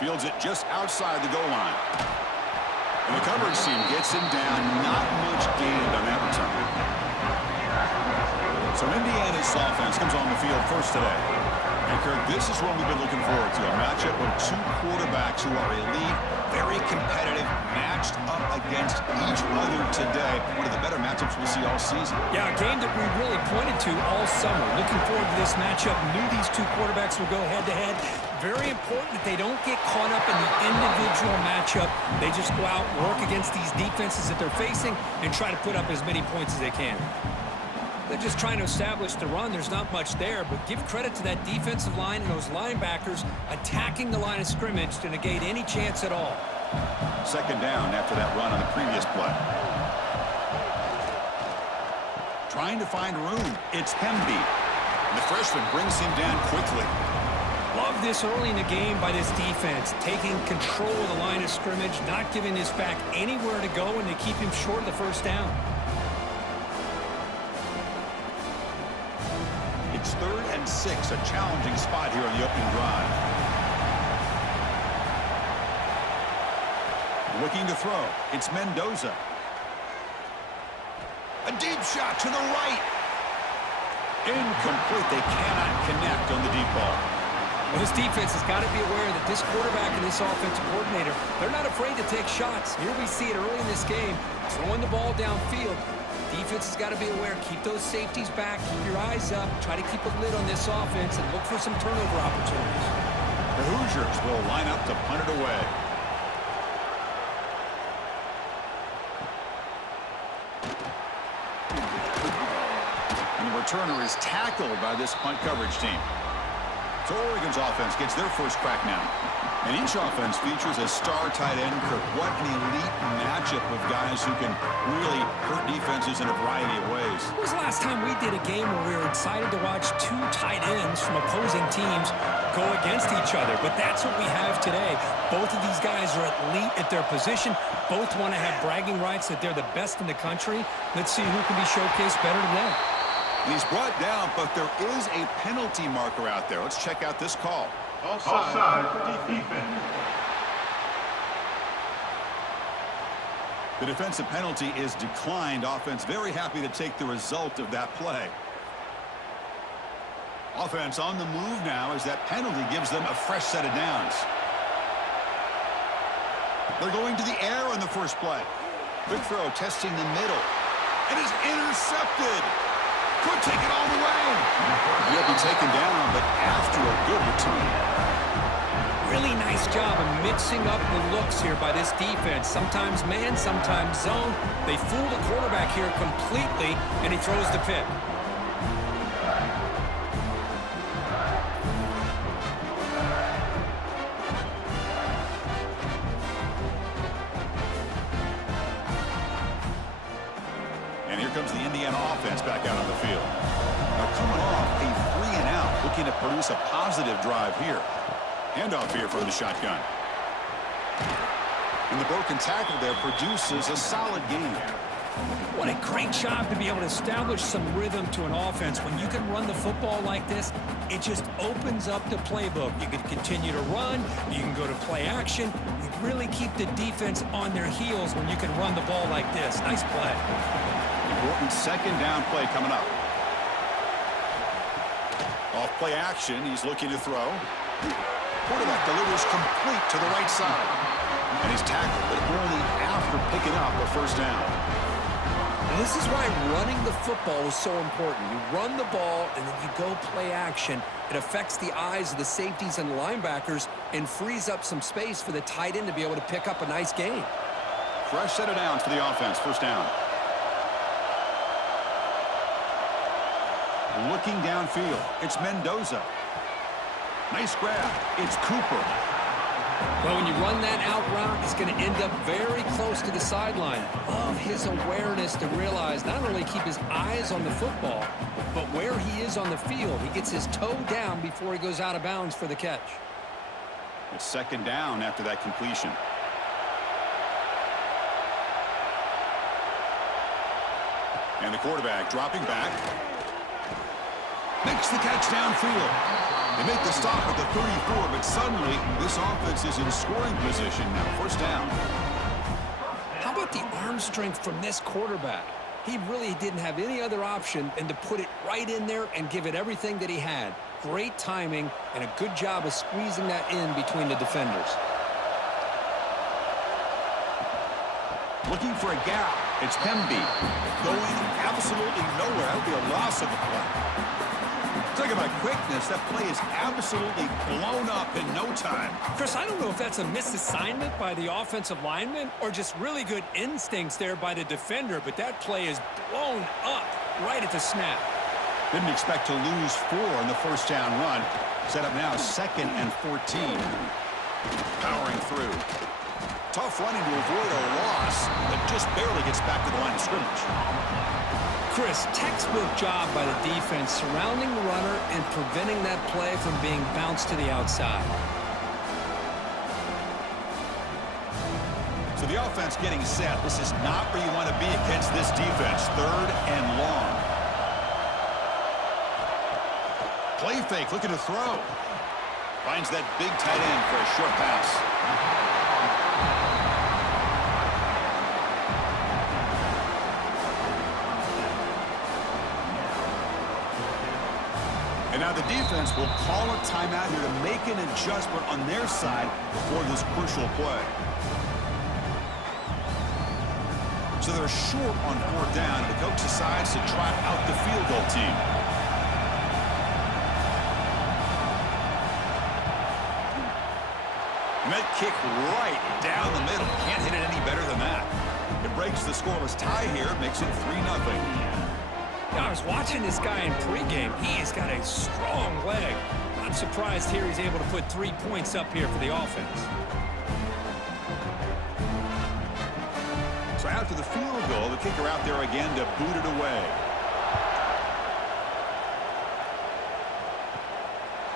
Fields it just outside the goal line. And the coverage team gets him down. Not much gained on that return. So Indiana's offense comes on the field first today. And Kirk, this is what we've been looking forward to. A matchup of two quarterbacks who are elite, very competitive, matched up against each other today. One of the better matchups we'll see all season. Yeah, a game that we really pointed to all summer. Looking forward to this matchup. Knew these two quarterbacks would go head-to-head. Very important that they don't get caught up in the individual matchup. They just go out, work against these defenses that they're facing, and try to put up as many points as they can. They're just trying to establish the run. There's not much there, but give credit to that defensive line and those linebackers attacking the line of scrimmage to negate any chance at all. Second down after that run on the previous play. Trying to find room. It's Hemby. And the freshman brings him down quickly. Love this early in the game by this defense, taking control of the line of scrimmage, not giving this back anywhere to go, and they keep him short of the first down. It's 3rd and 6, a challenging spot here on the opening drive. Looking to throw. It's Mendoza. A deep shot to the right. Incomplete. They cannot connect on the deep ball. Well, this defense has got to be aware that this quarterback and this offensive coordinator, they're not afraid to take shots. Here we see it early in this game, throwing the ball downfield. Defense has got to be aware. Keep those safeties back. Keep your eyes up. Try to keep a lid on this offense and look for some turnover opportunities. The Hoosiers will line up to punt it away. And the returner is tackled by this punt coverage team. So Oregon's offense gets their first crack now. And each offense features a star tight end. Kirk, what an elite matchup of guys who can really hurt defenses in a variety of ways. When was the last time we did a game where we were excited to watch two tight ends from opposing teams go against each other? But that's what we have today. Both of these guys are elite at their position. Both want to have bragging rights that they're the best in the country. Let's see who can be showcased better today. He's brought down, but there is a penalty marker out there. Let's check out this call. Offside defense. The defensive penalty is declined. Offense very happy to take the result of that play. Offense on the move now as that penalty gives them a fresh set of downs. They're going to the air on the first play. Quick throw testing the middle. It is intercepted. Could take it all the way. He'll be taken down, but after a good return. Really nice job of mixing up the looks here by this defense. Sometimes man, sometimes zone. They fool the quarterback here completely, and he throws the pick. And here comes the Indiana offense back out on the field. Now coming off a 3-and-out, looking to produce a positive drive here. Handoff here from the shotgun. And the broken tackle there produces a solid gain. What a great job to be able to establish some rhythm to an offense. When you can run the football like this, it just opens up the playbook. You can continue to run. You can go to play action. You really keep the defense on their heels when you can run the ball like this. Nice play. Important second down play coming up. Off play action, he's looking to throw. Quarterback delivers complete to the right side. And he's tackled, but only after picking up a first down. And this is why running the football is so important. You run the ball, and then you go play action. It affects the eyes of the safeties and the linebackers and frees up some space for the tight end to be able to pick up a nice gain. Fresh set of downs for the offense. First down. Looking downfield, it's Mendoza. Nice grab. It's Cooper. Well, when you run that out route, he's going to end up very close to the sideline. Love his awareness to realize not only keep his eyes on the football, but where he is on the field. He gets his toe down before he goes out of bounds for the catch. It's second down after that completion. And the quarterback dropping back. Makes the catch downfield. They make the stop at the 34, but suddenly this offense is in scoring position now. First down. How about the arm strength from this quarterback? He really didn't have any other option than to put it right in there and give it everything that he had. Great timing and a good job of squeezing that in between the defenders. Looking for a gap. It's Hemby. Going absolutely nowhere. That would be a loss of the play. Talk about quickness. That play is absolutely blown up in no time. Chris, I don't know if that's a misassignment by the offensive lineman or just really good instincts there by the defender, but that play is blown up right at the snap. Didn't expect to lose 4 in the first down run. Set up now 2nd and 14. Powering through. Tough running to avoid a loss, but just barely gets back to the line of scrimmage. Chris, textbook job by the defense surrounding the runner and preventing that play from being bounced to the outside. So the offense getting set. This is not where you want to be against this defense. 3rd and long. Play fake, looking to throw. Finds that big tight end for a short pass. And now the defense will call a timeout here to make an adjustment on their side before this crucial play. So they're short on 4th down, and the coach decides to trot out the field goal team. And that kick right down the middle. Can't hit it any better than that. It breaks the scoreless tie here, makes it 3-0. I was watching this guy in pregame. He has got a strong leg. Not surprised here he's able to put 3 points up here for the offense. So after the field goal, the kicker out there again to boot it away.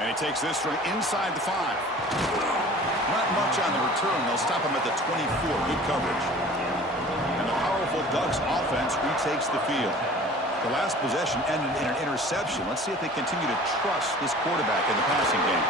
And he takes this from inside the 5. Not much on the return. They'll stop him at the 24. Good coverage. And the powerful Ducks offense retakes the field. The last possession ended in an interception. Let's see if they continue to trust this quarterback in the passing game.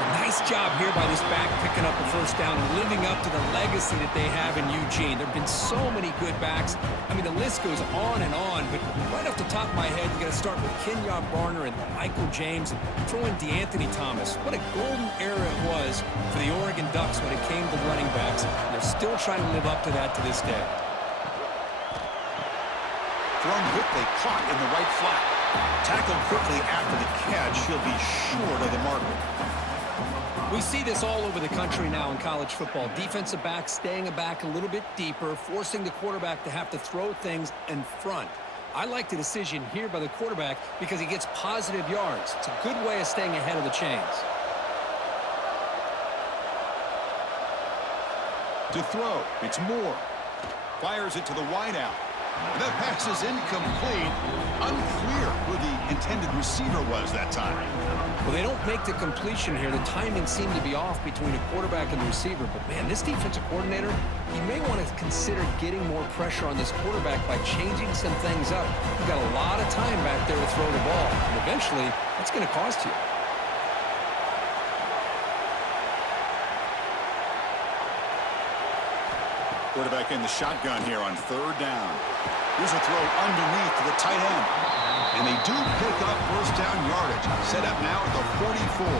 A nice job here by this back picking up the first down and living up to the legacy that they have in Eugene. There have been so many good backs. I mean, the list goes on and on, but right off the top of my head, you got to start with Kenyon Barner and Michael James and throw in DeAnthony Thomas. What a golden era it was for the Oregon Ducks when it came to running backs. They're still trying to live up to that to this day. Thrown quickly, caught in the right flat. Tackled quickly after the catch. He'll be short of the marker. We see this all over the country now in college football. Defensive backs staying back a little bit deeper, forcing the quarterback to have to throw things in front. I like the decision here by the quarterback because he gets positive yards. It's a good way of staying ahead of the chains. To throw, it's Moore. Fires it to the wideout. And that pass is incomplete. Unclear who the intended receiver was that time. Well, they don't make the completion here. The timing seemed to be off between the quarterback and the receiver. But, man, this defensive coordinator, he may want to consider getting more pressure on this quarterback by changing some things up. You've got a lot of time back there to throw the ball. And eventually, that's going to cost you. Quarterback in the shotgun here on 3rd down. Here's a throw underneath to the tight end. And they do pick up first down yardage. Set up now at the 44.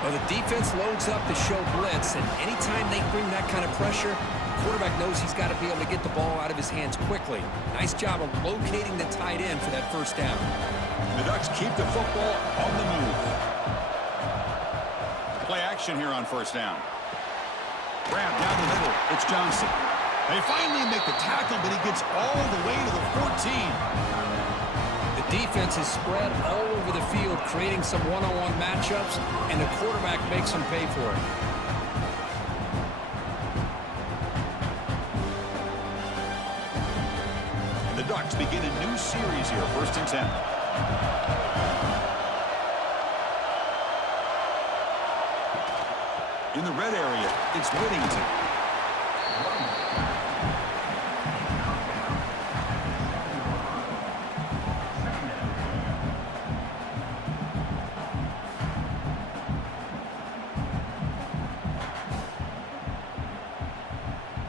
Well, the defense loads up to show blitz, and anytime they bring that kind of pressure, the quarterback knows he's got to be able to get the ball out of his hands quickly. Nice job of locating the tight end for that first down. The Ducks keep the football on the move. Play action here on first down. Grab down the middle. It's Johnson. They finally make the tackle, but he gets all the way to the 14. The defense is spread all over the field, creating some one-on-one matchups, and the quarterback makes them pay for it. And the Ducks begin a new series here, 1st and 10. In the red area, it's Whittington.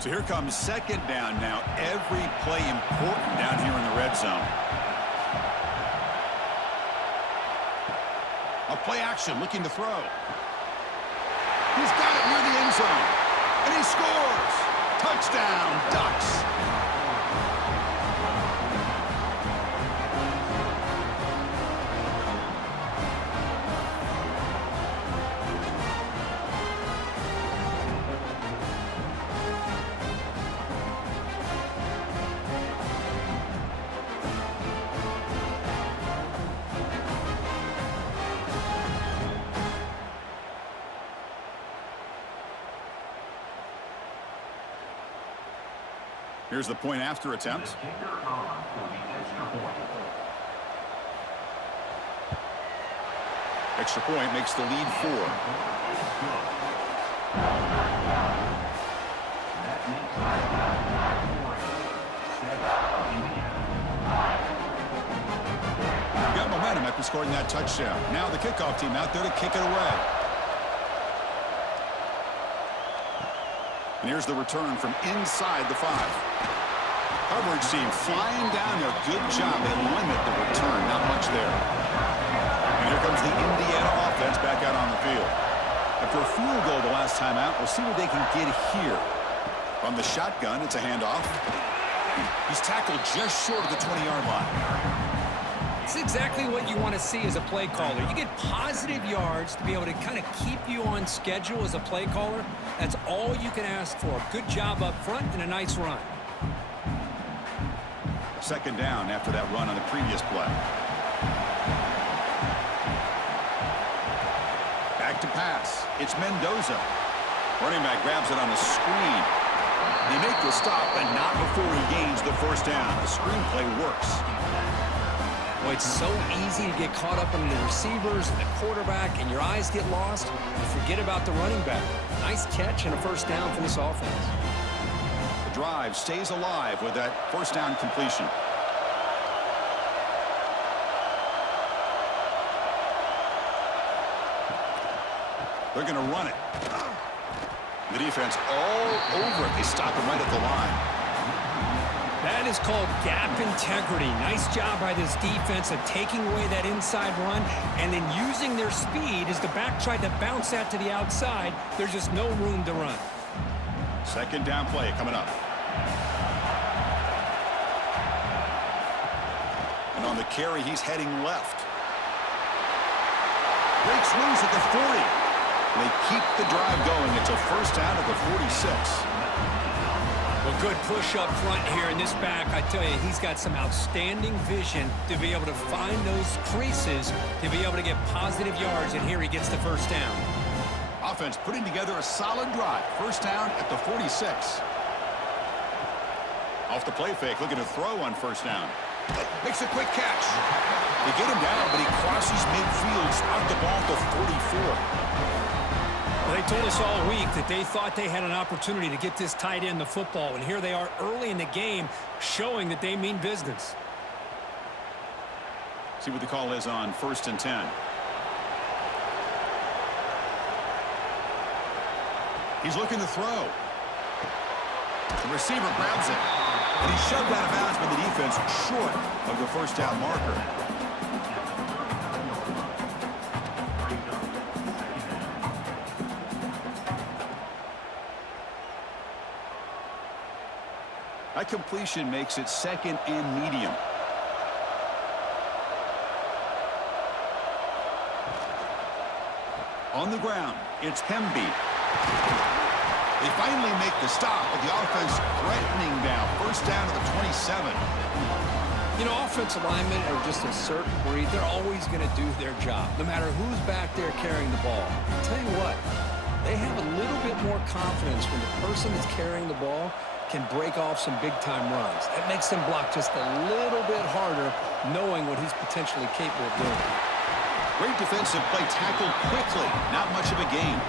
So here comes second down now. Every play important down here in the red zone. A play action, looking to throw. He's got it near the end zone. And he scores. Touchdown, Ducks. Here's the point after attempt. Extra point makes the lead 4. Got momentum after scoring that touchdown. Now the kickoff team out there to kick it away. And here's the return from inside the 5. Coverage team flying down there. Good job. They limit the return. Not much there. And here comes the Indiana offense back out on the field. After a field goal the last time out, we'll see what they can get here. On the shotgun, it's a handoff. He's tackled just short of the 20-yard line. It's exactly what you want to see as a play caller. You get positive yards to be able to kind of keep you on schedule as a play caller. That's all you can ask for. Good job up front and a nice run. Second down after that run on the previous play. Back to pass. It's Mendoza. Running back grabs it on a screen. They make the stop, but not before he gains the first down. The screenplay works. Well, it's so easy to get caught up in the receivers and the quarterback, and your eyes get lost. You forget about the running back. Nice catch and a first down for this offense. The drive stays alive with that first down completion. They're going to run it. The defense all over it. They stop him right at the line. That is called gap integrity. Nice job by this defense of taking away that inside run and then using their speed as the back tried to bounce that to the outside. There's just no room to run. Second down play coming up. And on the carry, he's heading left. Breaks loose at the 40. They keep the drive going. It's a first down at the 46. Well, good push up front here in this back. I tell you, he's got some outstanding vision to be able to find those creases, to be able to get positive yards, and here he gets the first down. Offense putting together a solid drive. First down at the 46. Off the play fake, looking to throw on first down. Makes a quick catch. They get him down, but he crosses midfield, out the ball to 44. Well, they told us all week that they thought they had an opportunity to get this tight end the football, and here they are early in the game showing that they mean business. See what the call is on 1st and 10. He's looking to throw. The receiver grabs it, and he's shoved out of bounds by the defense short of the first down marker. That completion makes it second and medium. On the ground, it's Hemby. They finally make the stop, but the offense threatening now. First down to the 27. You know, offensive linemen are just a certain breed. They're always going to do their job, no matter who's back there carrying the ball. I'll tell you what, they have a little bit more confidence when the person that's carrying the ball can break off some big-time runs. That makes them block just a little bit harder, knowing what he's potentially capable of doing. Great defensive play, tackled quickly. Not much of a gain.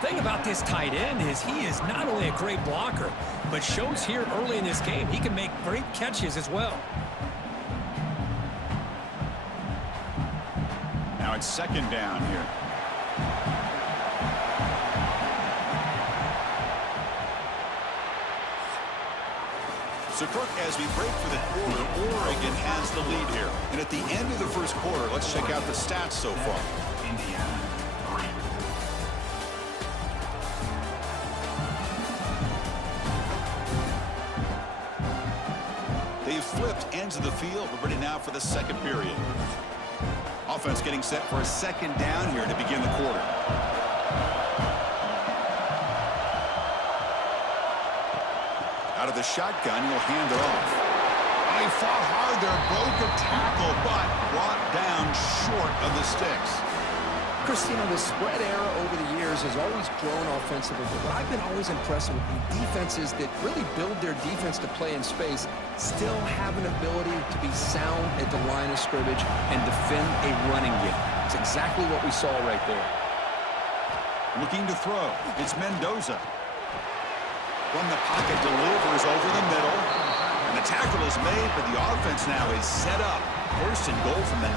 The thing about this tight end is he is not only a great blocker, but shows here early in this game he can make great catches as well. Now it's second down here. So, Kirk, as we break for the quarter, Oregon has the lead here. And at the end of the first quarter, let's check out the stats so far. Indiana, 3. They've flipped ends of the field. We're ready now for the second period. Offense getting set for a second down here to begin the quarter. Out of the shotgun, he'll hand it off. He fought hard there, broke a tackle, but brought down short of the sticks. Christina, the spread era over the years has always grown offensively, but what I've been always impressed with defenses that really build their defense to play in space still have an ability to be sound at the line of scrimmage and defend a running game. It's exactly what we saw right there. Looking to throw. It's Mendoza. From the pocket, delivers over the middle. And the tackle is made, but the offense now is set up. First and goal from the 9.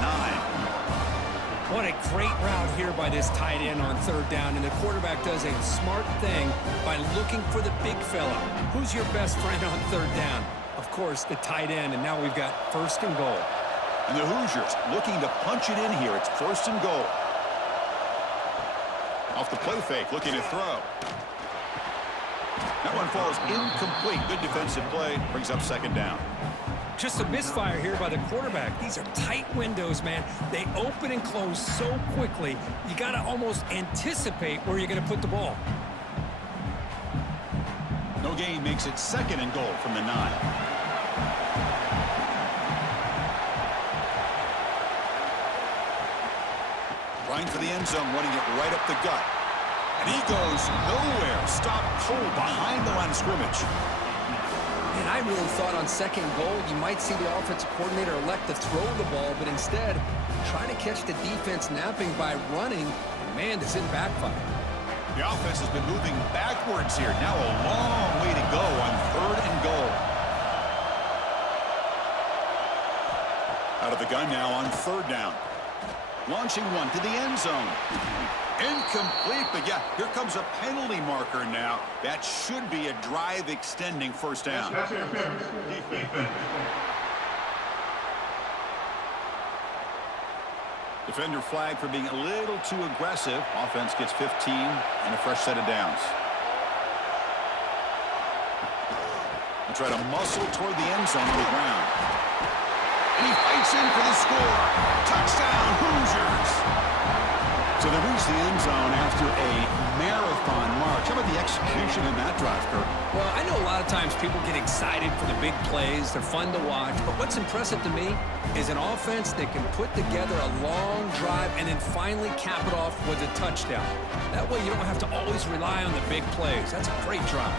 What a great route here by this tight end on third down, and the quarterback does a smart thing by looking for the big fella. Who's your best friend on third down? Of course, the tight end, and now we've got first and goal. And the Hoosiers looking to punch it in here. It's first and goal. Off the play fake, looking to throw. That one falls incomplete. Good defensive play. Brings up second down. Just a misfire here by the quarterback. These are tight windows, man. They open and close so quickly. You got to almost anticipate where you're going to put the ball. No gain makes it second and goal from the 9. Trying for the end zone, running it right up the gut. And he goes nowhere. Stopped cold behind the line of scrimmage. And I really thought on second goal you might see the offensive coordinator elect to throw the ball, but instead try to catch the defense napping by running. And man, does it backfire. The offense has been moving backwards here. Now a long way to go on third and goal. Out of the gun now on third down. Launching one to the end zone. Incomplete, but yeah, here comes a penalty marker now. That should be a drive extending first down. That's interference. Defense. Defender flag for being a little too aggressive. Offense gets 15 and a fresh set of downs. They try to muscle toward the end zone on the ground. And he fights in for the score. Touchdown, Hoosiers. So they reach the end zone after a marathon march. How about the execution in that drive, Kirk? Well, I know a lot of times people get excited for the big plays. They're fun to watch. But what's impressive to me is an offense that can put together a long drive and then finally cap it off with a touchdown. That way you don't have to always rely on the big plays. That's a great drive.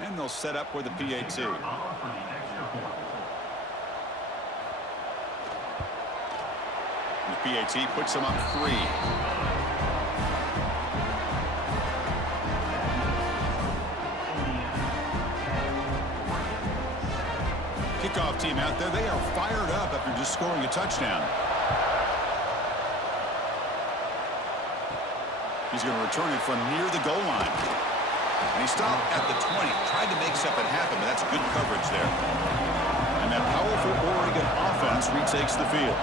And they'll set up for the PAT. The PAT puts them up 3. Kickoff team out there. They are fired up after just scoring a touchdown. He's going to return it from near the goal line. And he stopped at the 20. Tried to make something happen, but that's good coverage there. And that powerful Oregon offense retakes the field.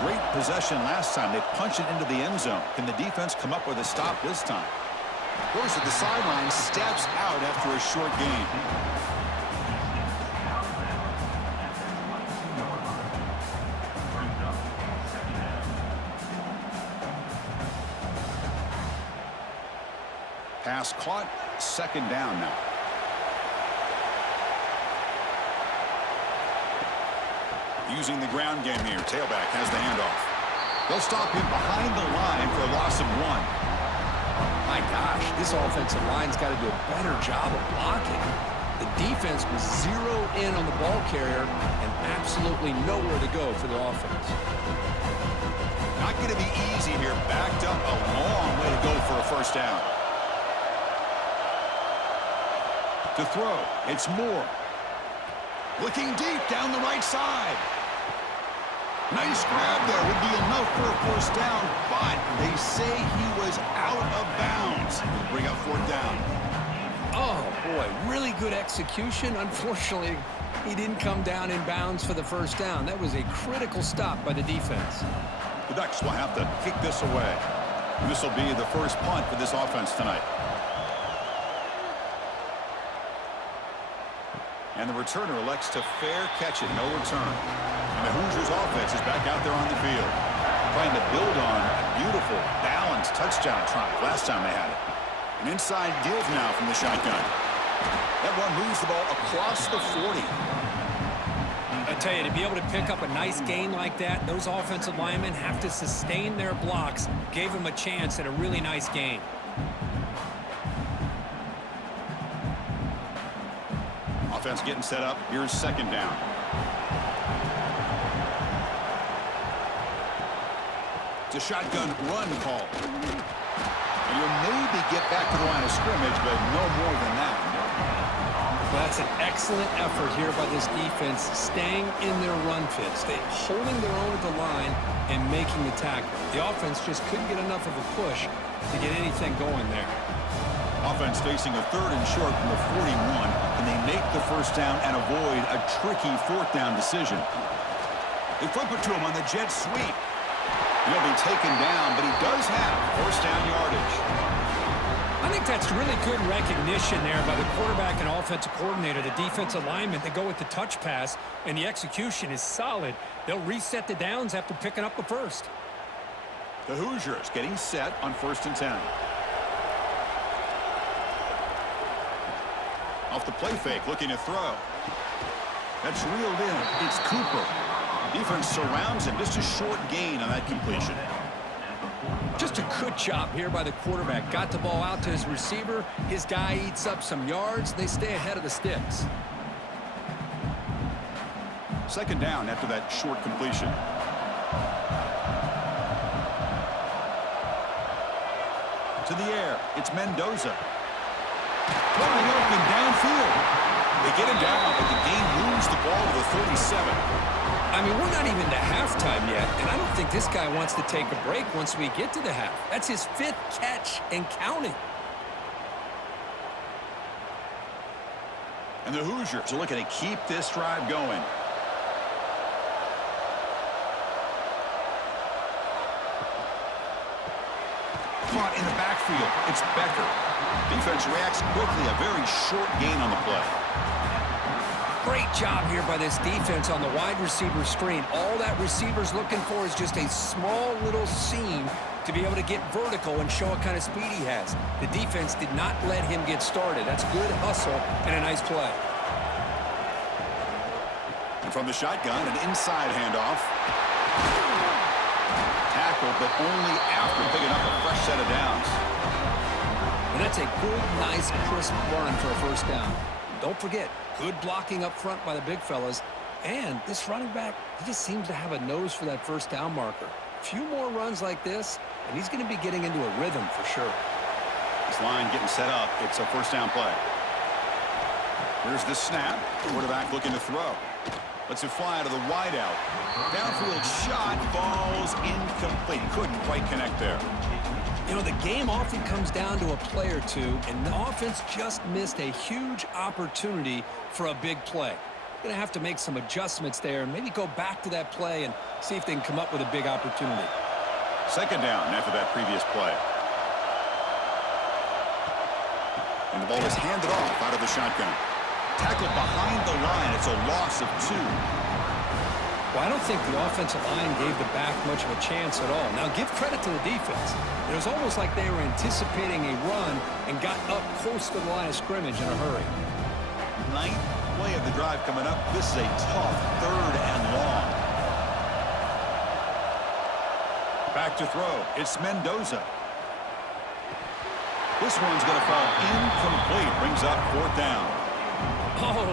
Great possession last time. They punch it into the end zone. Can the defense come up with a stop this time? Goes to the sideline, steps out after a short gain. Pass caught, second down now. Using the ground game here. Tailback has the handoff. They'll stop him behind the line for a loss of 1. My gosh, this offensive line's got to do a better job of blocking. The defense was zeroed in on the ball carrier and absolutely nowhere to go for the offense. Not going to be easy here. Backed up a long way to go for a first down. To throw, it's Moore. Looking deep down the right side. Nice grab there. Would be enough for a first down, but they say he was out of bounds. Bring up fourth down. Oh, boy, really good execution. Unfortunately, he didn't come down in bounds for the first down. That was a critical stop by the defense. The Ducks will have to kick this away. This will be the first punt for this offense tonight. And the returner elects to fair catch it, no return. And the Hoosiers offense is back out there on the field, trying to build on a beautiful, balanced touchdown drive last time they had it. An inside give now from the shotgun. That one moves the ball across the 40. I tell you, to be able to pick up a nice gain like that, those offensive linemen have to sustain their blocks. Gave them a chance at a really nice gain. Offense getting set up. Here's second down. It's a shotgun run call. And you'll maybe get back to the line of scrimmage, but no more than that. Well, that's an excellent effort here by this defense, staying in their run fits. They're holding their own at the line and making the tackle. The offense just couldn't get enough of a push to get anything going there. Offense facing a third and short from the 41. Can they make the first down and avoid a tricky fourth down decision? They flip it to him on the jet sweep. He'll be taken down, but he does have first down yardage. I think that's really good recognition there by the quarterback and offensive coordinator. The defensive lineman, they go with the touch pass, and the execution is solid. They'll reset the downs after picking up the first. The Hoosiers getting set on 1st and 10. Off the play fake, looking to throw. That's reeled in. It's Cooper. Defense surrounds him. Just a short gain on that completion. Just a good job here by the quarterback. Got the ball out to his receiver. His guy eats up some yards. They stay ahead of the sticks. Second down after that short completion. To the air. It's Mendoza. Running open downfield. They get him down, but the game moves the ball to the 37. I mean, we're not even to halftime yet, and I don't think this guy wants to take a break once we get to the half. That's his 5th catch and counting. And the Hoosiers are looking to keep this drive going. Caught in the backfield. It's Becker. Defense reacts quickly. A very short gain on the play. Great job here by this defense on the wide receiver screen. All that receiver's looking for is just a small little seam to be able to get vertical and show what kind of speed he has. The defense did not let him get started. That's good hustle and a nice play. And from the shotgun, an inside handoff. Tackle, but only after picking up a fresh set of downs. And that's a good, nice, crisp run for a first down. Don't forget, good blocking up front by the big fellas. And this running back, he just seems to have a nose for that first down marker. A few more runs like this, and he's going to be getting into a rhythm for sure. This line getting set up. It's a first down play. Here's the snap. Quarterback looking to throw. Lets it fly to the wideout. Downfield shot falls incomplete. Couldn't quite connect there. You know, the game often comes down to a play or two, and the offense just missed a huge opportunity for a big play. Going to have to make some adjustments there and maybe go back to that play and see if they can come up with a big opportunity. Second down after that previous play. And the ball is handed off out of the shotgun. Tackled behind the line. It's a loss of 2. Well, I don't think the offensive line gave the back much of a chance at all. Now, give credit to the defense. It was almost like they were anticipating a run and got up close to the line of scrimmage in a hurry. 9th play of the drive coming up. This is a tough 3rd and long. Back to throw. It's Mendoza. This one's going to fall incomplete. Brings up 4th down. Oh,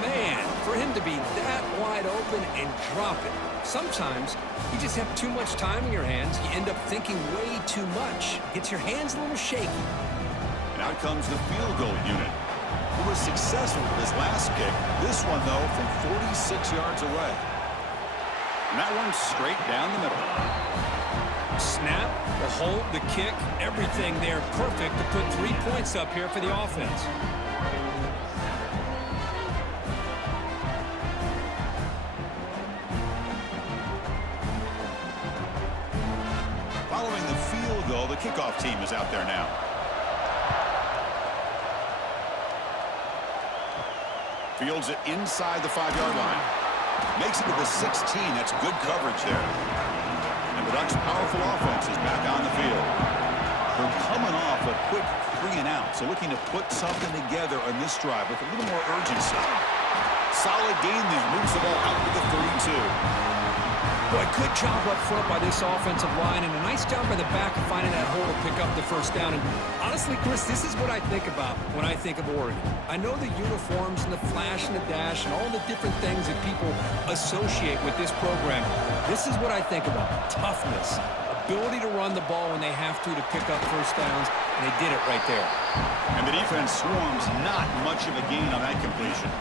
man, for him to be that wide open and drop it. Sometimes you just have too much time in your hands. You end up thinking way too much. Gets your hands a little shaky. And out comes the field goal unit. Who was successful with his last kick. This one, though, from 46 yards away. And that one's straight down the middle. Snap, the hold, the kick, everything there perfect to put 3 points up here for the offense. Following the field goal, the kickoff team is out there now. Fields it inside the 5-yard line. Makes it to the 16. That's good coverage there. And the Ducks' powerful offense is back on the field. They're coming off a quick 3-and-out, so looking to put something together on this drive with a little more urgency. Solid gain there. Moves the ball out to the 32. Boy, good job up front by this offensive line, and a nice job by the back of finding that hole to pick up the first down. And honestly, Chris, this is what I think about when I think of Oregon. I know the uniforms and the flash and the dash and all the different things that people associate with this program. This is what I think about. Toughness, ability to run the ball when they have to pick up first downs, and they did it right there. And the defense swarms, not much of a gain on that completion.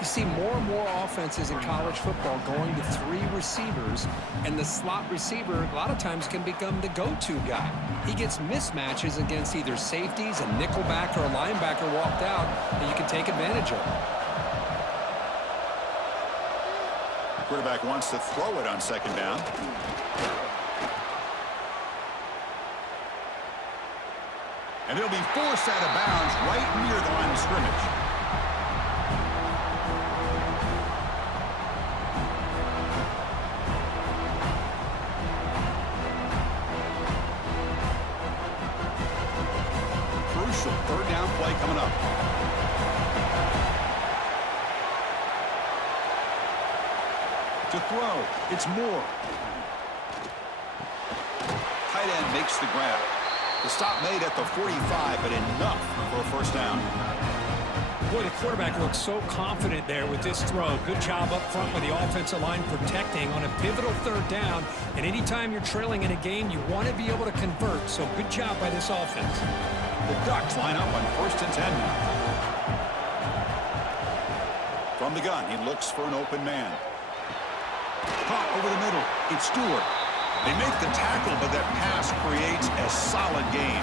You see more and more offenses in college football going to 3 receivers, and the slot receiver a lot of times can become the go-to guy. He gets mismatches against either safeties, a nickelback, or a linebacker walked out that you can take advantage of. Quarterback wants to throw it on second down. And it'll be forced out of bounds right near the line of scrimmage. Third down play coming up. To throw, it's Moore. Tight end makes the grab. The stop made at the 45, but enough for a first down. Boy, the quarterback looks so confident there with this throw. Good job up front with the offensive line protecting on a pivotal third down. And anytime you're trailing in a game, you want to be able to convert. So good job by this offense. The Ducks line up on 1st and 10 now. From the gun, he looks for an open man. Caught over the middle. It's Stewart. They make the tackle, but that pass creates a solid gain.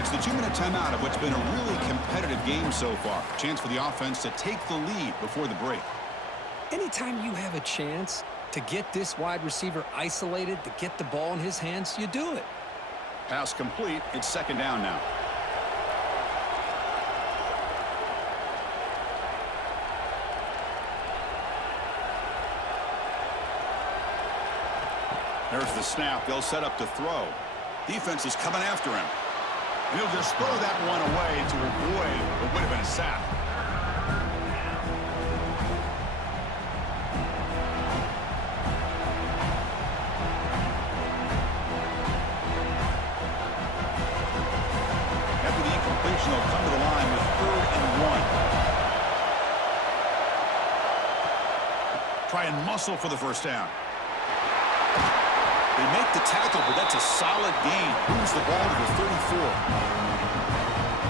It's the 2-minute timeout of what's been a really competitive game so far. Chance for the offense to take the lead before the break. Anytime you have a chance to get this wide receiver isolated, to get the ball in his hands, you do it. Pass complete. It's second down now. There's the snap. They'll set up to throw. Defense is coming after him. And he'll just throw that one away to avoid what would have been a sack. They'll come to the line with 3rd and 1. Try and muscle for the first down. They make the tackle, but that's a solid gain. Moves the ball to the 34.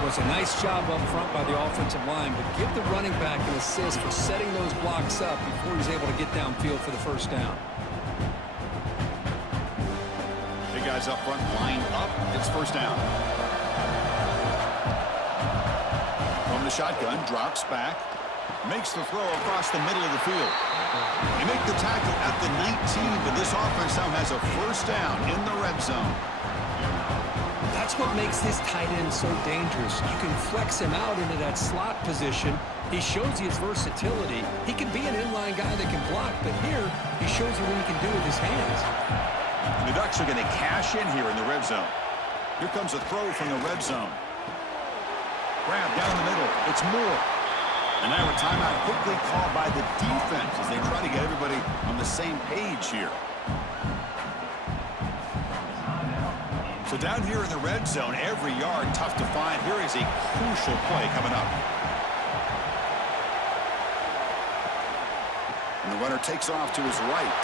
Well, it's a nice job up front by the offensive line, but give the running back an assist for setting those blocks up before he's able to get downfield for the first down. Big guys up front line up. It's first down. From the shotgun, drops back, makes the throw across the middle of the field. They make the tackle at the 19, but this offense now has a first down in the red zone. That's what makes this tight end so dangerous. You can flex him out into that slot position. He shows you his versatility. He can be an inline guy that can block, but here he shows you what he can do with his hands. The Ducks are going to cash in here in the red zone. Here comes a throw from the red zone. Grab down the middle. It's Moore. And now a timeout quickly called by the defense as they try to get everybody on the same page here. So down here in the red zone, every yard tough to find. Here is a crucial play coming up. And the runner takes off to his right.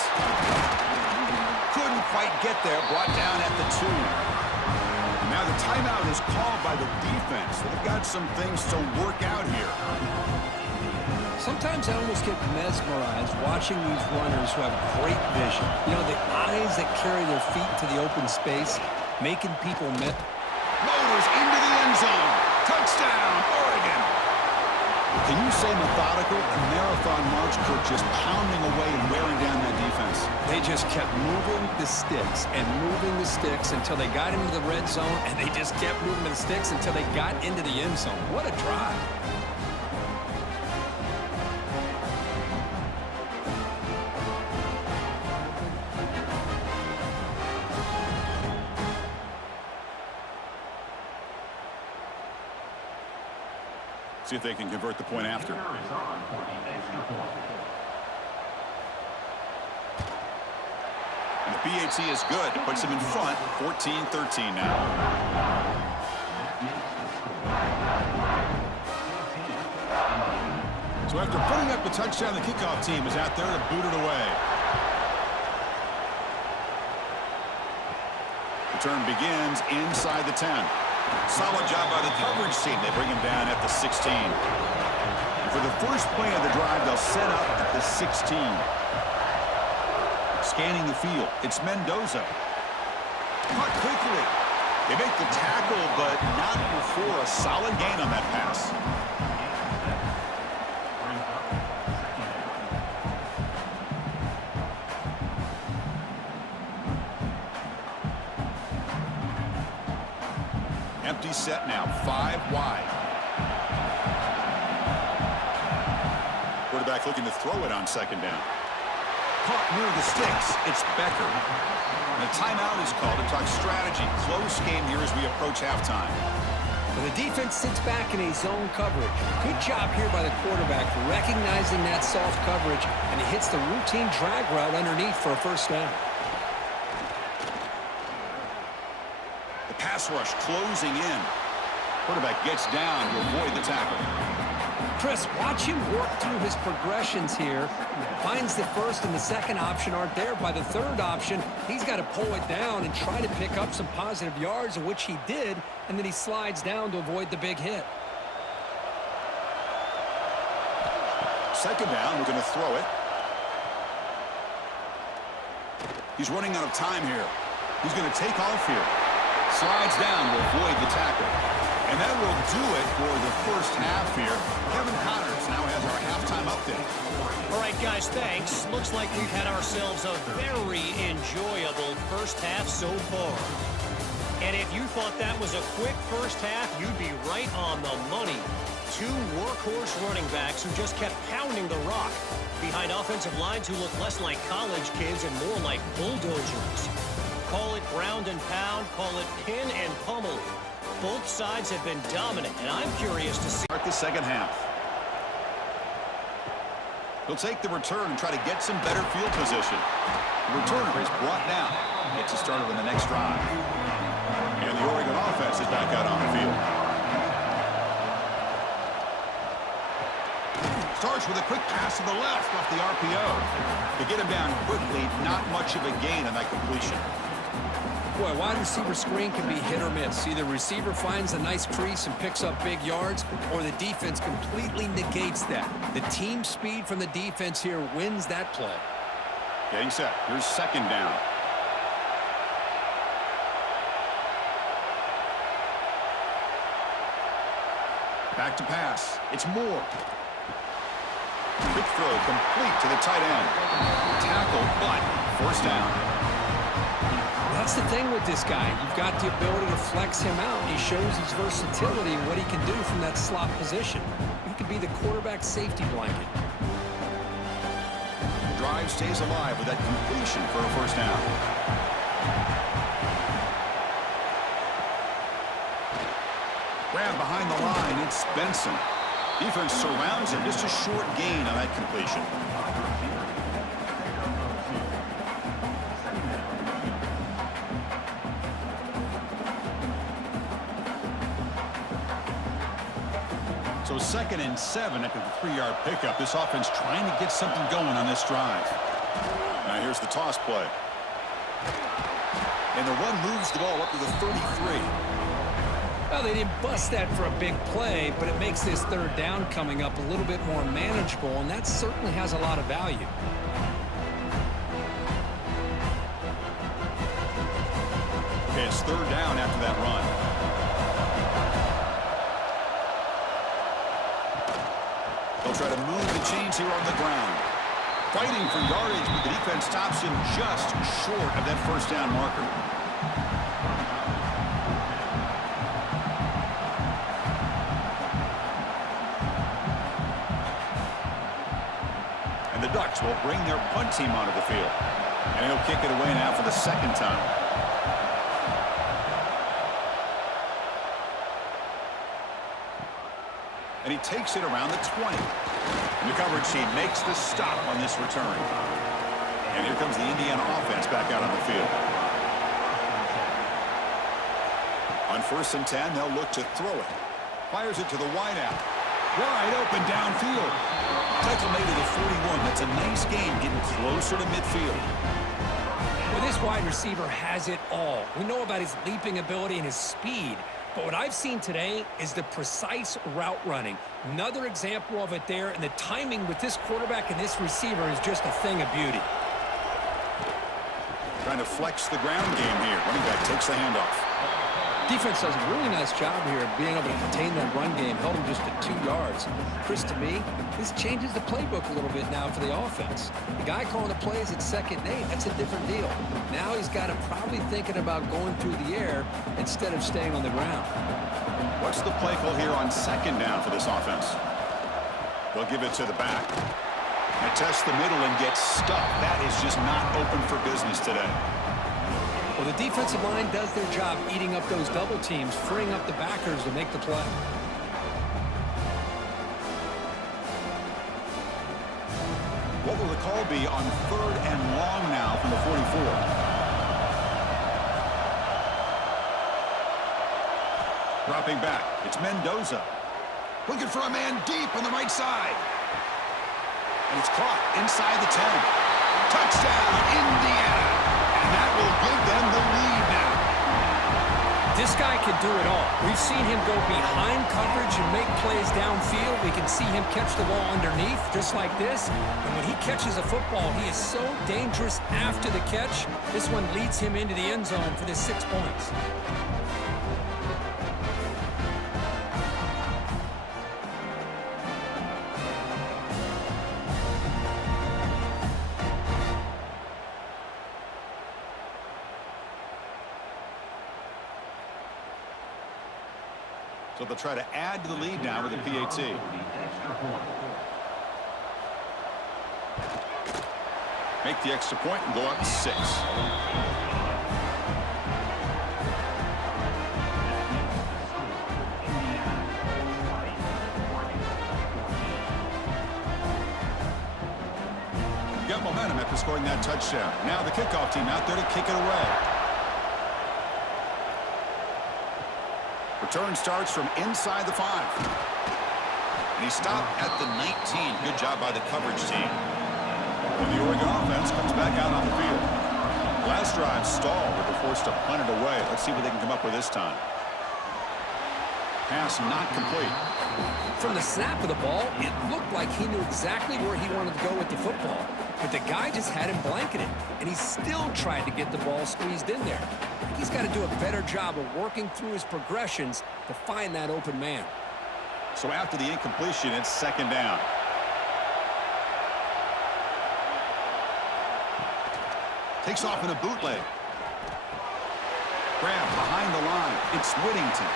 Couldn't quite get there. Brought down at the 2. And now the Timeout is called by the defense. They've got some things to work out here. Sometimes I almost get mesmerized watching these runners who have great vision. You know, the eyes that carry their feet to the open space, making people miss. Motors into the end zone. Touchdown, Oregon. Can you say methodical? A marathon march, Kirk, just pounding away and wearing down that defense. They just kept moving the sticks and moving the sticks until they got into the red zone, and they just kept moving the sticks until they got into the end zone. What a drive. See if they can convert the point after. And the PAT is good. Puts them in front, 14-13 now. So after putting up a touchdown, the kickoff team is out there to boot it away. Return begins inside the 10. Solid job by the coverage team. They bring him down at the 16. And for the first play of the drive, they'll set up at the 16. Scanning the field, it's Mendoza. Caught quickly. They make the tackle, but not before a solid gain on that pass. Empty set now, 5 wide. Quarterback looking to throw it on second down. Caught near the sticks. It's Becker. And a timeout is called to talk strategy. Close game here as we approach halftime. Well, the defense sits back in a zone coverage. Good job here by the quarterback recognizing that soft coverage, and he hits the routine drag route underneath for a first down. Pass rush closing in. Quarterback gets down to avoid the tackle. Chris, watch him work through his progressions here. Finds the first and the second option aren't there. By the third option, he's got to pull it down and try to pick up some positive yards, of which he did, and then he slides down to avoid the big hit. Second down, we're going to throw it. He's running out of time here. He's going to take off here. Slides down to avoid the tackle. And that will do it for the first half here. Kevin Connors now has our halftime update. All right, guys, thanks. Looks like we've had ourselves a very enjoyable first half so far. And if you thought that was a quick first half, you'd be right on the money. Two workhorse running backs who just kept pounding the rock behind offensive lines who look less like college kids and more like bulldozers. Call it ground and pound, call it pin and pummel. Both sides have been dominant, and I'm curious to see. Start the second half. He'll take the return and try to get some better field position. The returner is brought down. Gets us started on the next drive. And the Oregon offense is back out on the field. Starts with a quick pass to the left off the RPO. To get him down quickly, not much of a gain on that completion. Boy, wide receiver screen can be hit or miss. Either receiver finds a nice crease and picks up big yards, or the defense completely negates that. The team speed from the defense here wins that play. Getting set. Here's second down. Back to pass. It's Moore. Quick throw complete to the tight end. Tackle, but first down. That's the thing with this guy. You've got the ability to flex him out. He shows his versatility and what he can do from that slot position. He could be the quarterback safety blanket. The drive stays alive with that completion for a first down. Grab behind the line, it's Benson. Defense surrounds him, just a short gain on that completion. So 2nd and 7 after the 3-yard pickup. This offense trying to get something going on this drive. Now here's the toss play. And the run moves the ball up to the 33. Well, they didn't bust that for a big play, but it makes this third down coming up a little bit more manageable, and that certainly has a lot of value. Okay, it's third down after that run. They'll try to move the chains here on the ground. Fighting for yardage, but the defense stops him just short of that first down marker. And the Ducks will bring their punt team onto the field. And he'll kick it away now for the second time. And he takes it around the 20. And the coverage team makes the stop on this return. And here comes the Indiana offense back out on the field. On 1st and 10, they'll look to throw it. Fires it to the wideout. Wide open downfield. Tackle made at the 41. That's a nice game getting closer to midfield. Well, this wide receiver has it all. We know about his leaping ability and his speed. But what I've seen today is the precise route running. Another example of it there, and the timing with this quarterback and this receiver is just a thing of beauty. Trying to flex the ground game here. Running back takes the handoff. Defense does a really nice job here of being able to contain that run game, held him just at 2 yards. Chris, to me, this changes the playbook a little bit now for the offense. The guy calling the plays at 2nd and 8, that's a different deal. Now he's got him probably thinking about going through the air instead of staying on the ground. What's the play call here on 2nd down for this offense? They'll give it to the back. And test the middle and get stuck. That is just not open for business today. Well, the defensive line does their job eating up those double teams, freeing up the backers to make the play. What will the call be on 3rd and long now from the 44? Dropping back, it's Mendoza. Looking for a man deep on the right side. And it's caught inside the 10. Touchdown, Indiana. And that will give them the lead now. This guy can do it all. We've seen him go behind coverage and make plays downfield. We can see him catch the ball underneath, just like this. And when he catches a football, he is so dangerous after the catch. This one leads him into the end zone for the 6 points. So they'll try to add to the lead now with a PAT. Make the extra point and go up 6. Got momentum after scoring that touchdown. Now the kickoff team out there to kick it away. Return starts from inside the 5. And he stopped at the 19. Good job by the coverage team. And the Oregon offense comes back out on the field. Last drive stalled, but they're forced to punt it away. Let's see what they can come up with this time. Pass not complete. From the snap of the ball, it looked like he knew exactly where he wanted to go with the football. But the guy just had him blanketed, and he still tried to get the ball squeezed in there. I think he's got to do a better job of working through his progressions to find that open man. So after the incompletion, it's 2nd down. Takes off in a bootleg. Grab behind the line. It's Whittington.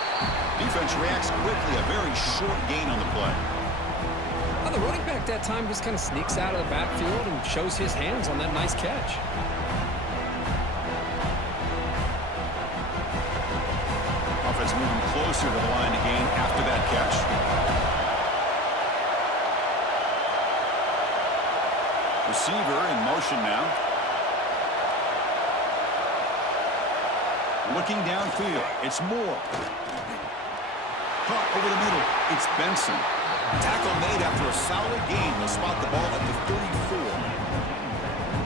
Defense reacts quickly. A very short gain on the play. Well, the running back that time just kind of sneaks out of the backfield and shows his hands on that nice catch. Offense moving closer to the line to gain after that catch. Receiver in motion now. Looking downfield. It's Moore. Caught over the middle. It's Benson. Tackle made after a solid gain. They'll spot the ball at the 34.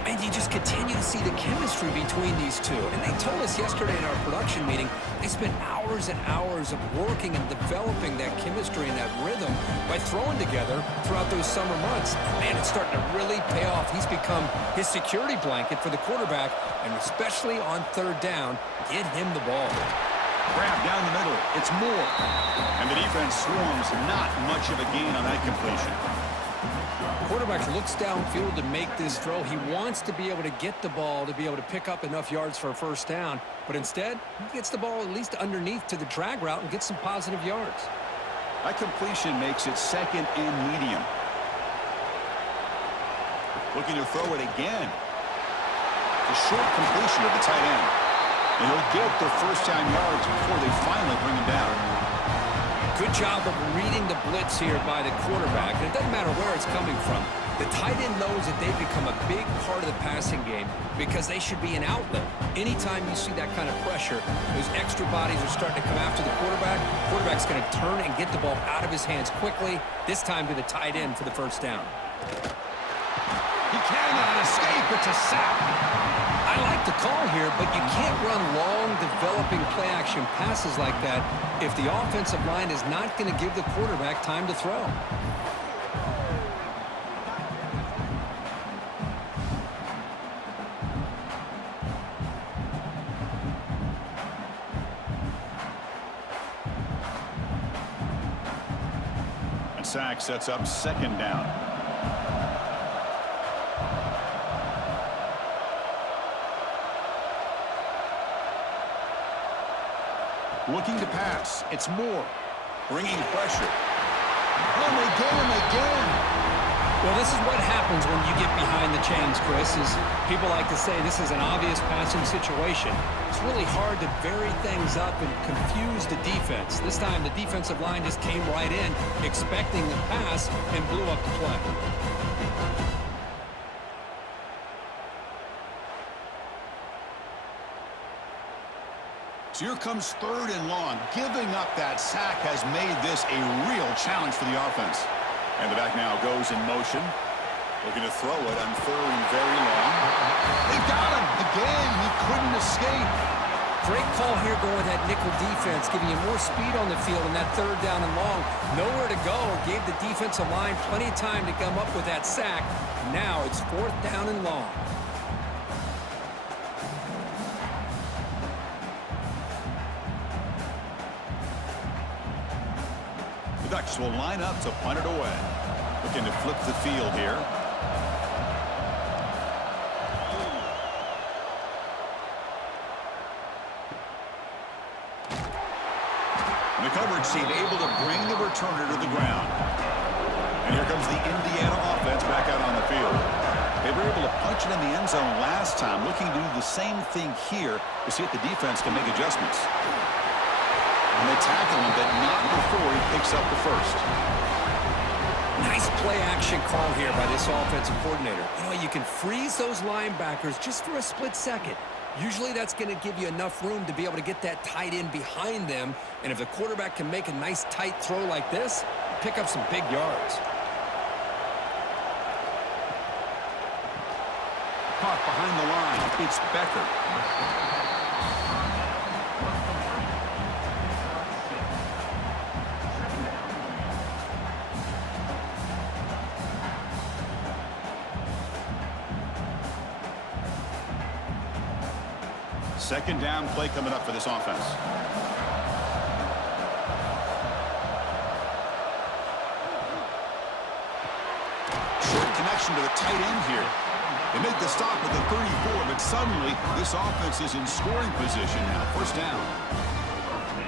And And you just continue to see the chemistry between these two. And they told us yesterday in our production meeting, they spent hours and hours of working and developing that chemistry and that rhythm by throwing together throughout those summer months. Man, it's starting to really pay off. He's become his security blanket for the quarterback, and especially on third down, get him the ball. Grab down the middle. It's Moore. And the defense swarms. Not much of a gain on that completion. Quarterback looks downfield to make this throw. He wants to be able to get the ball to be able to pick up enough yards for a first down. But instead, he gets the ball at least underneath to the drag route and gets some positive yards. That completion makes it second and medium. Looking to throw it again. The short completion of the tight end. And he'll get the first-down yards before they finally bring him down. Good job of reading the blitz here by the quarterback. And it doesn't matter where it's coming from. The tight end knows that they've become a big part of the passing game because they should be an outlet. Anytime you see that kind of pressure, those extra bodies are starting to come after the quarterback. Quarterback's going to turn and get the ball out of his hands quickly, this time to the tight end for the first down. He cannot escape. It's a sack. I like the call here, but you can't run long, developing play-action passes like that if the offensive line is not going to give the quarterback time to throw. And sack sets up second down. Looking to pass. It's Moore. Bringing pressure. Oh, they get him again. Well, this is what happens when you get behind the chains, Chris. Is people like to say this is an obvious passing situation. It's really hard to vary things up and confuse the defense. This time, the defensive line just came right in, expecting the pass, and blew up the play. So here comes third and long. Giving up that sack has made this a real challenge for the offense. And the back now goes in motion. Looking to throw it on third and very long. They got him again. He couldn't escape. Great call here going with that nickel defense, giving you more speed on the field in that third down and long. Nowhere to go. Gave the defensive line plenty of time to come up with that sack. Now it's fourth down and long. The Ducks will line up to punt it away. Looking to flip the field here. And the coverage team able to bring the returner to the ground. And here comes the Indiana offense back out on the field. They were able to punch it in the end zone last time. Looking to do the same thing here to see if the defense can make adjustments. And they tackle him, but not before he picks up the first. Nice play-action call here by this offensive coordinator. You know, you can freeze those linebackers just for a split second. Usually that's going to give you enough room to be able to get that tight end behind them. And if the quarterback can make a nice tight throw like this, pick up some big yards. Caught behind the line. It's Becker. Second down play coming up for this offense. Short connection to the tight end here. They make the stop at the 34, but suddenly this offense is in scoring position now. First down.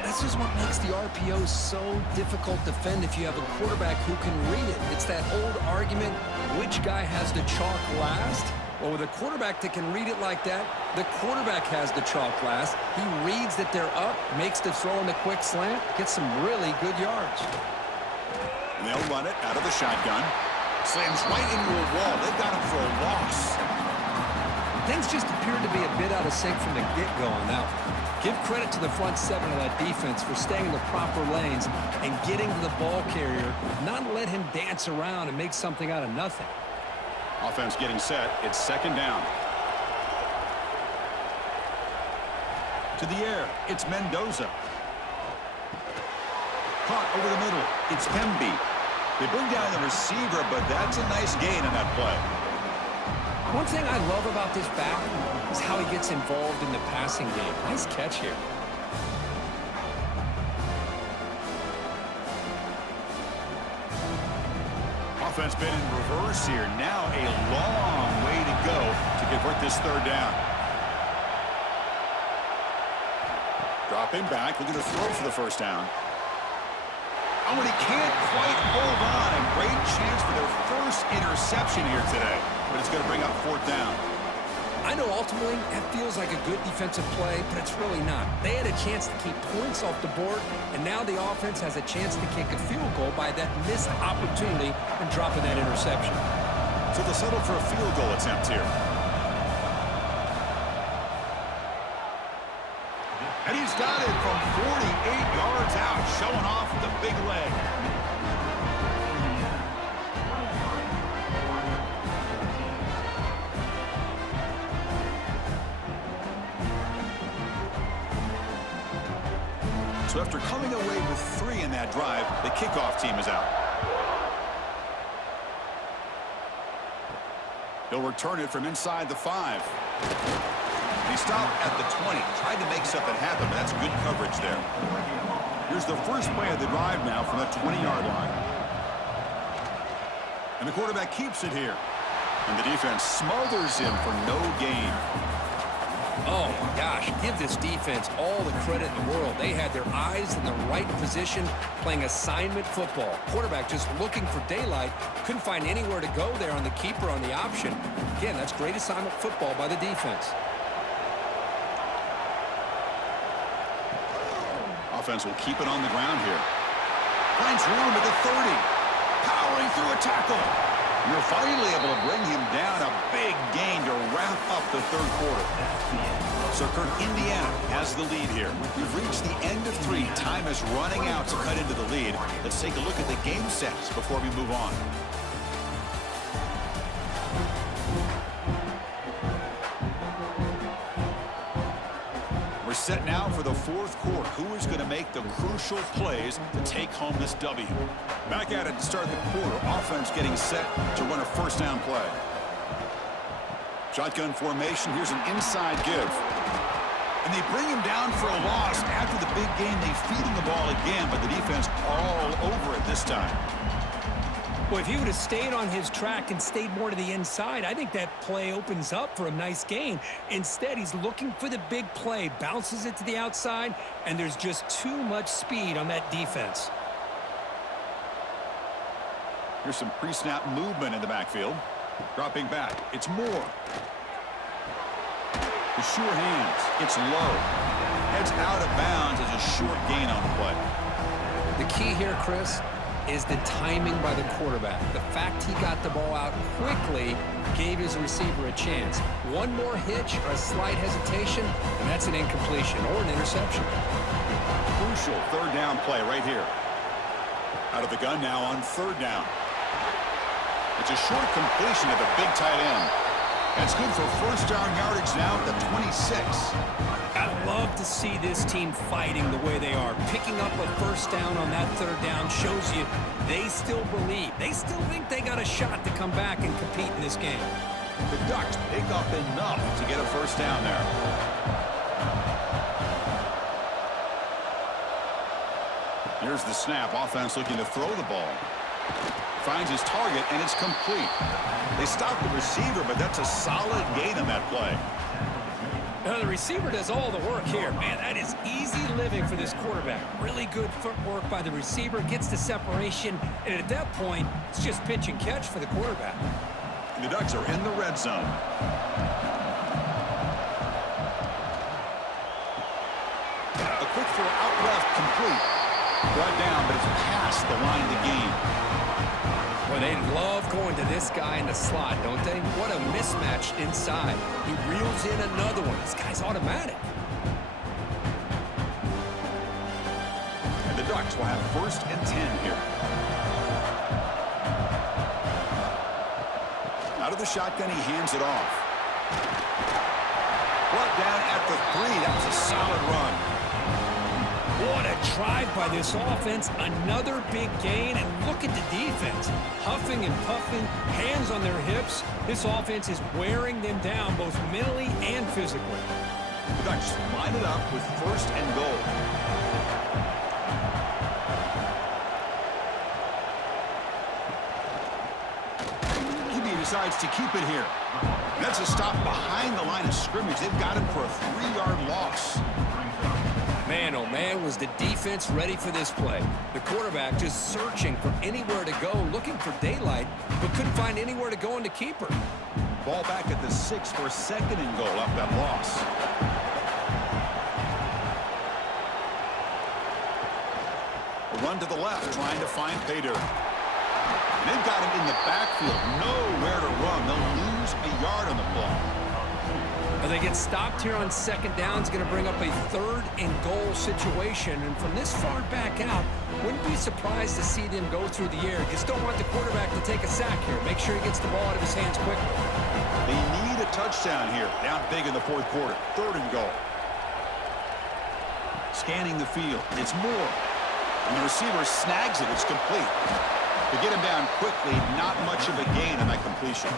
This is what makes the RPO so difficult to defend if you have a quarterback who can read it. It's that old argument, which guy has the chalk last? Well, with a quarterback that can read it like that, the quarterback has the chalk last. He reads that they're up, makes the throw in the quick slant, gets some really good yards. And they'll run it out of the shotgun. Slams right into a wall. They've got him for a loss. Things just appeared to be a bit out of sync from the get-go on that one. Give credit to the front seven of that defense for staying in the proper lanes and getting to the ball carrier, not let him dance around and make something out of nothing. Offense getting set. It's second down. To the air. It's Mendoza. Caught over the middle. It's Hemby. They bring down the receiver, but that's a nice gain on that play. One thing I love about this back is how he gets involved in the passing game. Nice catch here. Offense been in reverse here. Now a long way to go to convert this third down. Dropping back, looking to throw for the first down. Oh, and he can't quite hold on. A great chance for their first interception here today. But it's going to bring up fourth down. I know ultimately that feels like a good defensive play, but it's really not. They had a chance to keep points off the board, and now the offense has a chance to kick a field goal by that missed opportunity and dropping that interception. So they'll settle for a field goal attempt here. And he's got it from 48 yards out, showing off the big leg. So after coming away with 3 in that drive, the kickoff team is out. He'll return it from inside the 5. He stopped at the 20, tried to make something happen, but that's good coverage there. Here's the first play of the drive now from the 20-yard line. And the quarterback keeps it here. And the defense smothers him for no gain. Oh, my gosh, give this defense all the credit in the world. They had their eyes in the right position, playing assignment football. Quarterback just looking for daylight, couldn't find anywhere to go there on the keeper on the option. Again, that's great assignment football by the defense. Offense will keep it on the ground here. Finds room at the 30. Powering through a tackle. You're finally able to bring him down. A big gain to wrap up the third quarter. So Kirk, Indiana has the lead here. We've reached the end of 3. Time is running out to cut into the lead. Let's take a look at the game sets before we move on. We're set now for the fourth quarter. Who is going to make the crucial plays to take home this W? Back at it to start the quarter. Offense getting set to run a first down play. Shotgun formation. Here's an inside give. And they bring him down for a loss. After the big game, they feed him the ball again, but the defense all over it this time. Well, if he would have stayed on his track and stayed more to the inside, I think that play opens up for a nice gain. Instead, he's looking for the big play, bounces it to the outside, and there's just too much speed on that defense. Here's some pre-snap movement in the backfield. Dropping back. It's Moore. The sure hands. It's low. Heads out of bounds as a short gain on the play. The key here, Chris, is the timing by the quarterback. The fact he got the ball out quickly gave his receiver a chance. One more hitch or a slight hesitation, and that's an incompletion or an interception. Crucial third down play right here. Out of the gun now on third down. It's a short completion at the big tight end. That's good for first down yardage now at the 26. I love to see this team fighting the way they are. Picking up a first down on that third down shows you they still believe. They still think they got a shot to come back and compete in this game. The Ducks pick up enough to get a first down there. Here's the snap. Offense looking to throw the ball. Finds his target, and it's complete. They stop the receiver, but that's a solid gain on that play. Now, the receiver does all the work here. Man, that is easy living for this quarterback. Really good footwork by the receiver, gets the separation, and at that point, it's just pitch and catch for the quarterback. And the Ducks are in the red zone. A quick throw out left, complete. Brought down, but it's past the line of the game. Well, they love going to this guy in the slot, don't they? What a mismatch inside. He reels in another one. This guy's automatic. And the Ducks will have first and 10 here. Out of the shotgun, he hands it off. Brought down at the 3. That was a solid run. What a drive by this offense. Another big gain, and look at the defense. Huffing and puffing, hands on their hips. This offense is wearing them down both mentally and physically. Just line it up with 1st and goal. QB decides to keep it here. That's a stop behind the line of scrimmage. They've got him for a 3-yard loss. Man, oh man, was the defense ready for this play. The quarterback just searching for anywhere to go, looking for daylight, but couldn't find anywhere to go in the keeper. Ball back at the 6 for 2nd and goal off that loss. A run to the left, trying to find pay dirt. And they've got him in the backfield, nowhere to run. They'll lose a yard on the play. Well, they get stopped here on 2nd down. It's going to bring up a 3rd and goal situation. And from this far back out, wouldn't be surprised to see them go through the air. Just don't want the quarterback to take a sack here. Make sure he gets the ball out of his hands quickly. They need a touchdown here. Down big in the 4th quarter. 3rd and goal. Scanning the field. It's Moore. And the receiver snags it. It's complete. To get him down quickly, not much of a gain on that completion.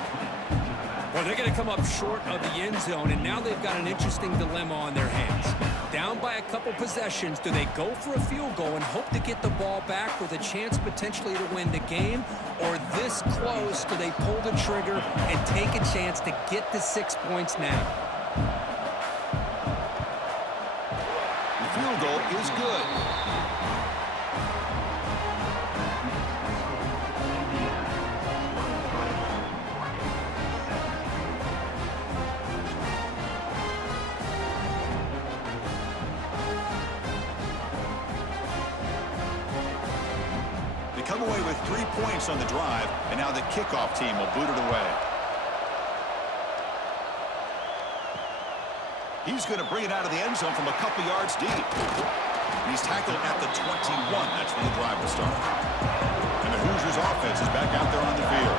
Well, they're going to come up short of the end zone, and now they've got an interesting dilemma on their hands. Down by a couple possessions, do they go for a field goal and hope to get the ball back with a chance potentially to win the game? Or this close, do they pull the trigger and take a chance to get the 6 points now? The field goal is good. Come away with 3 points on the drive, and now the kickoff team will boot it away. He's going to bring it out of the end zone from a couple yards deep. And he's tackled at the 21. That's where the drive will start. And the Hoosiers offense is back out there on the field.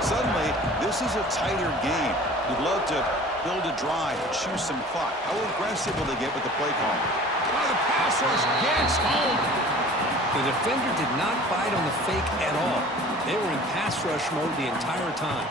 Suddenly, this is a tighter game. You'd love to build a drive, choose some clock. How aggressive will they get with the play call? Oh, the pass rush gets home. The defender did not bite on the fake at all. They were in pass rush mode the entire time.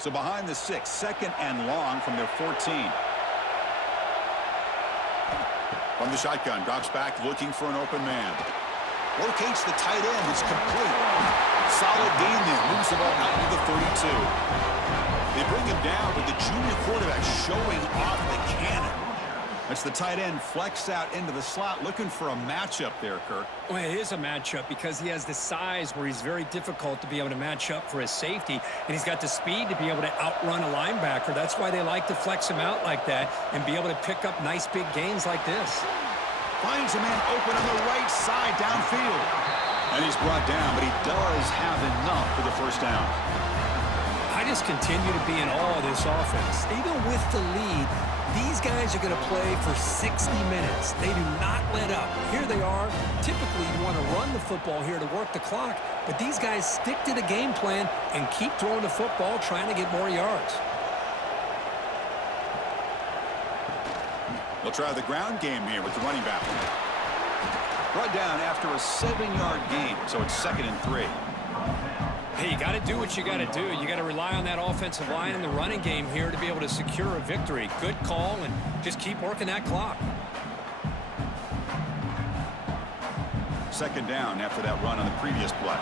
So behind the 6, 2nd and long from their 14. From the shotgun, drops back, looking for an open man. Locates the tight end. It's complete. Solid gain there. Moves the ball out to the 32. They bring him down with the junior quarterback showing off the cannon. That's the tight end flexed out into the slot, looking for a matchup there, Kirk. Well, it is a matchup because he has the size where he's very difficult to be able to match up for his safety, and he's got the speed to be able to outrun a linebacker. That's why they like to flex him out like that and be able to pick up nice big gains like this. Finds a man open on the right side downfield. And he's brought down, but he does have enough for the 1st down. I just continue to be in awe of this offense. Even with the lead, these guys are going to play for 60 minutes. They do not let up. Here they are. Typically, you want to run the football here to work the clock, but these guys stick to the game plan and keep throwing the football, trying to get more yards. They'll try the ground game here with the running back. Brought down after a 7-yard gain, so it's 2nd and 3. Hey, you got to do what you got to do. You got to rely on that offensive line and the running game here to be able to secure a victory. Good call, and just keep working that clock. 2nd down after that run on the previous play.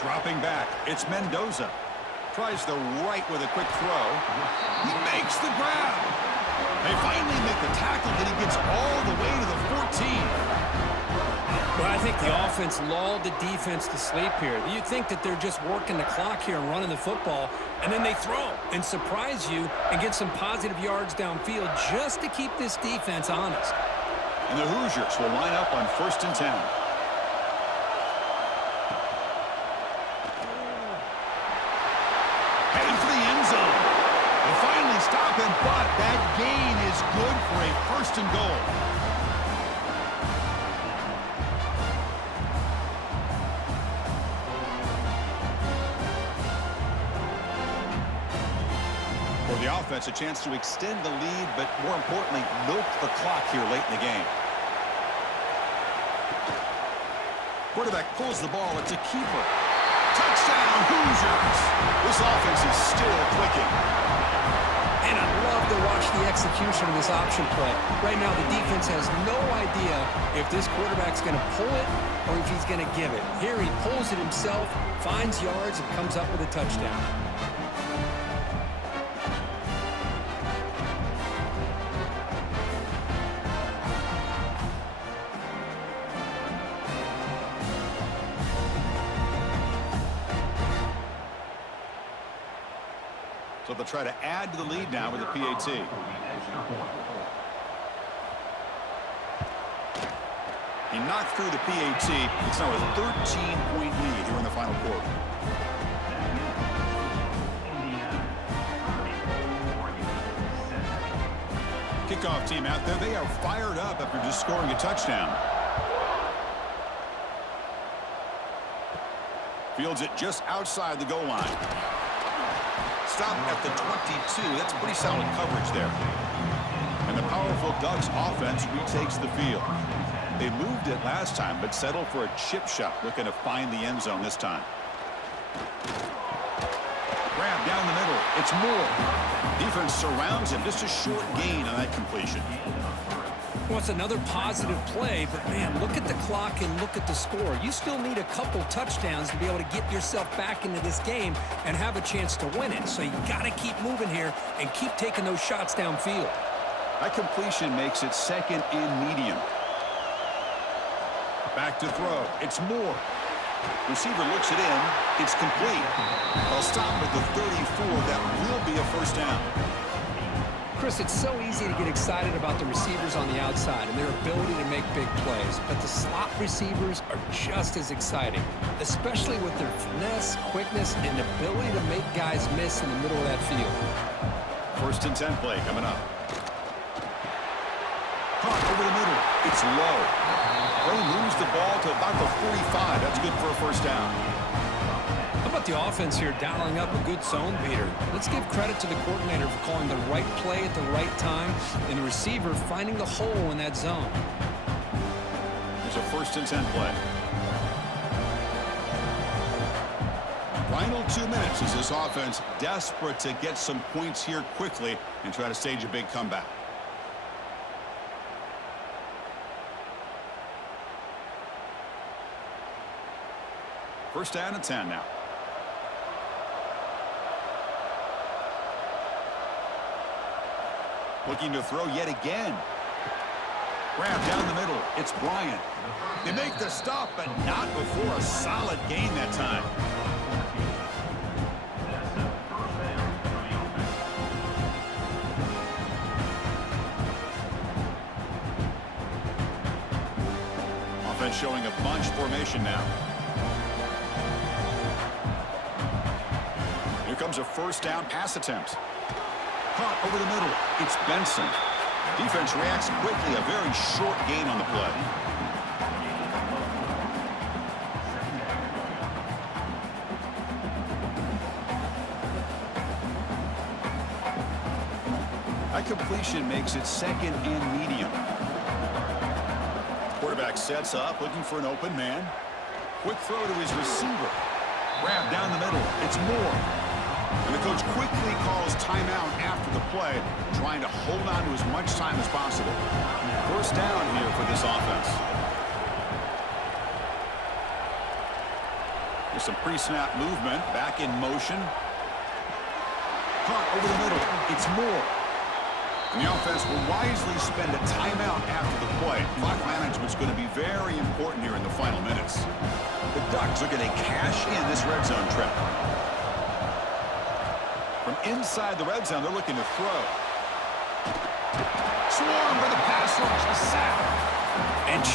Dropping back, it's Mendoza. Tries the right with a quick throw. He makes the grab. They finally make the tackle, and he gets all the way to the 14. Well, I think the offense lulled the defense to sleep here. You think that they're just working the clock here and running the football, and then they throw and surprise you and get some positive yards downfield just to keep this defense honest. And the Hoosiers will line up on 1st and 10. Heading for the end zone. They finally stop him, but that gain is good for a 1st and goal. For the offense, a chance to extend the lead, but more importantly, milk the clock here late in the game. Quarterback pulls the ball. It's a keeper. Touchdown, Hoosiers! This offense is still clicking. And I love to watch the execution of this option play. Right now, the defense has no idea if this quarterback's going to pull it or if he's going to give it. Here, he pulls it himself, finds yards, and comes up with a touchdown. So they'll try to add to the lead now with a PAT. He knocked through the PAT. It's now a 13-point lead here in the final quarter. Kickoff team out there. They are fired up after just scoring a touchdown. Fields it just outside the goal line. Stop at the 22. That's pretty solid coverage there. And the powerful Ducks offense retakes the field. They moved it last time, but settled for a chip shot, looking to find the end zone this time. Grab down the middle. It's Moore. Defense surrounds him. Just a short gain on that completion. Well, it's another positive play, but, man, look at the clock and look at the score. You still need a couple touchdowns to be able to get yourself back into this game and have a chance to win it. So you got to keep moving here and keep taking those shots downfield. That completion makes it 2nd and medium. Back to throw. It's Moore. Receiver looks it in. It's complete. They'll stop at the 34. That will be a 1st down. Chris, it's so easy to get excited about the receivers on the outside and their ability to make big plays, but the slot receivers are just as exciting, especially with their finesse, quickness, and ability to make guys miss in the middle of that field. 1st and 10 play coming up. Caught over the middle. It's low. They moves the ball to about the 45. That's good for a 1st down. How about the offense here dialing up a good zone beater? Let's give credit to the coordinator for calling the right play at the right time and the receiver finding the hole in that zone. There's a 1st and 10 play. Final 2 minutes as this offense desperate to get some points here quickly and try to stage a big comeback. First down and 10 now. Looking to throw yet again. Grab down the middle. It's Bryant. They make the stop, but not before a solid gain that time. Offense showing a bunch formation now. Here comes a 1st down pass attempt. Caught over the middle. It's Benson. Defense reacts quickly. A very short gain on the play. That completion makes it 2nd and medium. Quarterback sets up, looking for an open man. Quick throw to his receiver. Grab down the middle. It's Moore. And the coach quickly calls timeout after the play, trying to hold on to as much time as possible. 1st down here for this offense. There's some pre-snap movement, back in motion. Caught over the middle. It's Moore. And the offense will wisely spend a timeout after the play. Clock management's going to be very important here in the final minutes. The Ducks are going to cash in this red zone trip. From inside the red zone, they're looking to throw. Swarmed by the pass rush, a sack.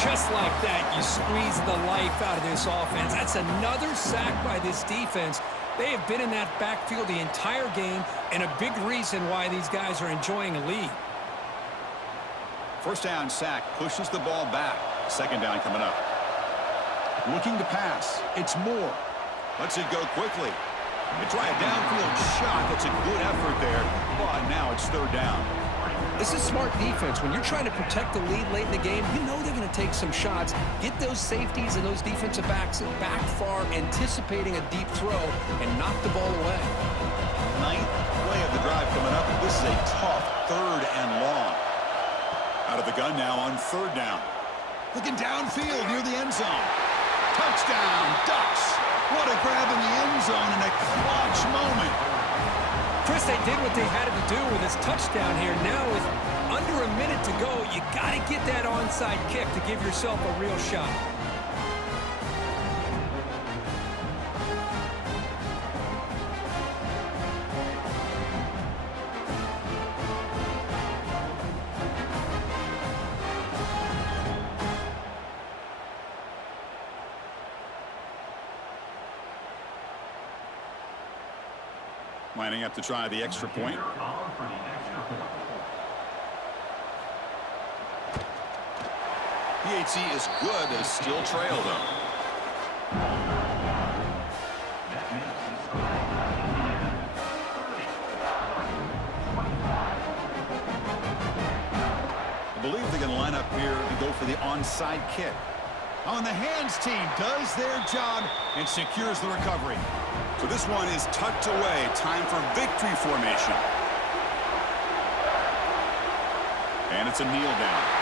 just like that, you squeeze the life out of this offense. That's another sack by this defense. They have been in that backfield the entire game, and a big reason why these guys are enjoying a lead. First down sack pushes the ball back. Second down coming up. Looking to pass. It's Moore. Lets it go quickly. They try a downfield shot. That's a good effort there, but now it's third down. This is smart defense. When you're trying to protect the lead late in the game, you know they're going to take some shots, get those safeties and those defensive backs back far, anticipating a deep throw, and knock the ball away. Ninth play of the drive coming up. This is a tough third and long. Out of the gun now on third down. Looking downfield near the end zone. Touchdown, Ducks. What a grab in the end zone in a clutch moment. Chris, they did what they had to do with this touchdown here. Now with under a minute to go, you got to get that onside kick to give yourself a real shot. Lining up to try the extra point. PHC is good. They still trail, though. I believe they're going to line up here and go for the onside kick. On the hands team does their job and secures the recovery. So this one is tucked away. Time for victory formation. And it's a kneel down.